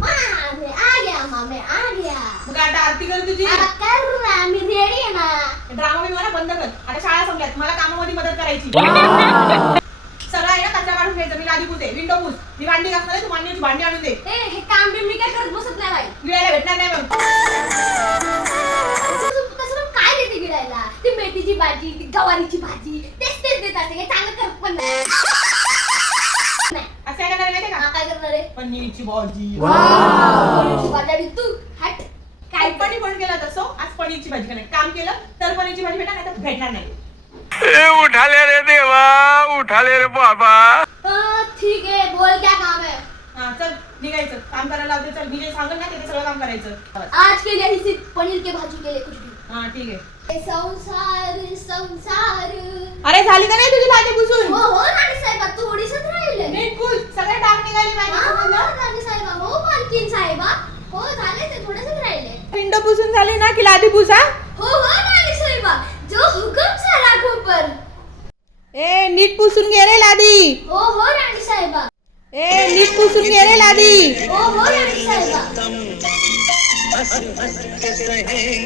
मामे आ गया मामे आ गया मग आता आरती कर तुझी आता कर ना मी रेडी आहे ना. ड्रामा मी मला बंद कर. आता शाळा संपल्यात. मला कामामध्ये मदत करायची. सगळं आहे ना? कचरा काढून घ्यायचं. मी लादी पुसते विंडो पुस. मी भांडी घासणार तू भांडी आणून दे. ए हे काम बी मी काय करत बसत नाही बाई. गिळायला भेटणार नाही मग. काय देते गिळायला? ती मेथीची भाजी ती गवारीची भाजी. तेच तेच देत असते. काही चांगलं करत पण नाही. हा, करणार. आहे पनीरची भाजी. भाजी. आणि तू हट. काय पणी पण केलं तसं आज पनीरची भाजी करणार. काम केलं तर पनीरची भाजी भेटणार नाही तर भेटणार नाही. ए उठाले रे देवा उठाले रे बाबा. अं, ठीक आहे बोल क्या काम है हा चल निघायचं. काम करायला लावते चल मी जे सांगेल ना ते सगळं काम करायचं. आज के लिए ही सिर्फ पनीर के भाजी के लिए कुछ भी. हा ठीक आहे. संसार संसार. अरे झाली का नाही तुझी भाजी पुसून? हो हो राणी साहेबा थोडीसच राहिले नीट पुस सगळे डाग निघाली हा, हो, राणी साहेबा हो मालकीन साहेबा हो झाले ते थोडेसेच राहिले विंडो पुसून झाली ना की लादी पुसा हो हो राणी साहेबा जो हुकम सारा पर ए नीट पुसून घे रे लादी हो हो राणी साहेबा ए नीट पुसून घे रे लादी हो हो राणी साहेबा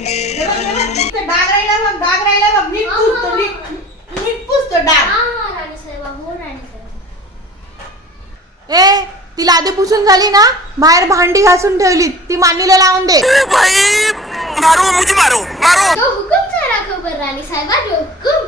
डाग राहिला बघ डाग राहिला बघ नीट पुसतो नीट नीट पुसतो हा डाग हा राणी साहेबा हो राणी साहेबा ए ती लादी पुसून झाली ना बाहेर भांडी घासून ठेवली ती मांडीला लावून दे मारो मुझे मारो मारो जो हुकम सारा खबर राणी साहेबा जो हुकम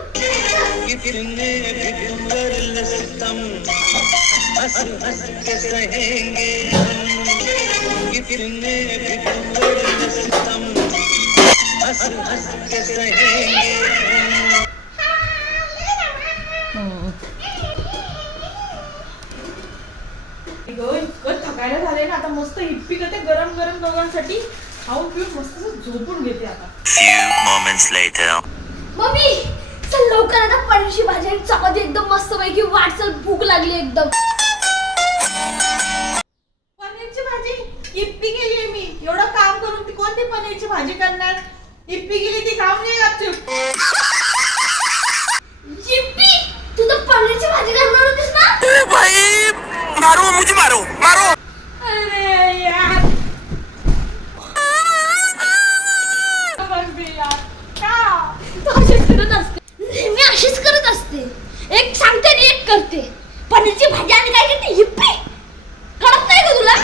इतकं इतकं थकायला झाले ना आता मस्त हिप्पी करते गरम गरम दोघांसाठी. खाऊन पिऊन मस्त असं झोपून घेते आता. Few moments later. मम्मी चल लवकर आता पनीरची भाजी आणि चपाती एकदम मस्त पैकी वाट चल भूक लागली एकदम. पनीरची भाजी? इप्पी केली मी. एवढं काम करून ती कोणती पनीरची भाजी करणार? इप्पी गेली ती खाऊन घे करते. पनीरची भाजी आणि काय करते हिप्पी? कळत नाही का तुला?